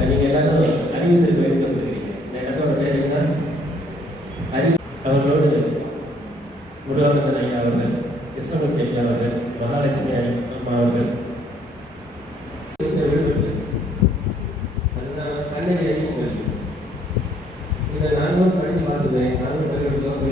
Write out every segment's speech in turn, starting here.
நீங்கள் எல்லாரும் அறிவித்திருக்க வேண்டும் இந்த இடத்தோட கேட்டீங்கன்னா அறி அவர்களோடு முருகானந்தன் ஐயா அவர்கள் கிருஷ்ணமூர்த்தி ஐயா அவர்கள் மகாலட்சுமி அம்மா அவர்கள். இந்த அதுதான் கண்ணகி இதை நானும் படித்து பார்த்துக்கிறேன் நானும் பள்ளிக்கூடம்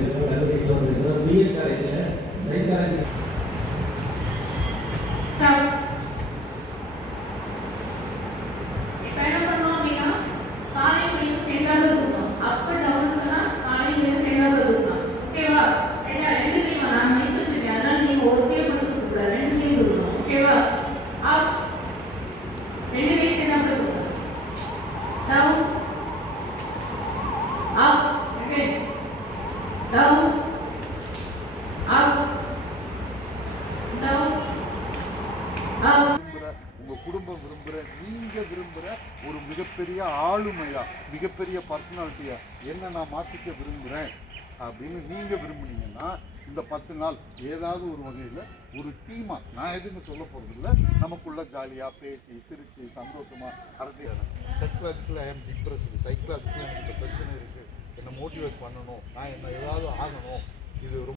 டவுன் அப் டவுன் குடும்பம் விரும்புகிற நீங்க விரும்புகிற ஒரு மிகப்பெரிய ஆளுமையா மிகப்பெரிய பர்சனாலிட்டியா என்ன நான் மாத்திக்க விரும்புகிறேன் அப்படின்னு நீங்க விரும்புனீங்கன்னா இந்த பத்து நாள் ஏதாவது ஒரு வகையில் ஒரு டீமா நான் எதுன்னு சொல்ல போகிறதில்ல நமக்குள்ளே நமக்குள்ள ஜாலியா பேசி சிரிச்சு சந்தோஷமா அரட்டையான சைக்கலாஜிக்கலாக ஐ எம் டிப்ரெஸ்டு சைக்கலாஜிக்கலாக எனக்கு இந்த பிரச்சனை இருக்கு. என்னை மோட்டிவேட் பண்ணணும். நான் என்ன ஏதாவது ஆகணும். இது ரொம்ப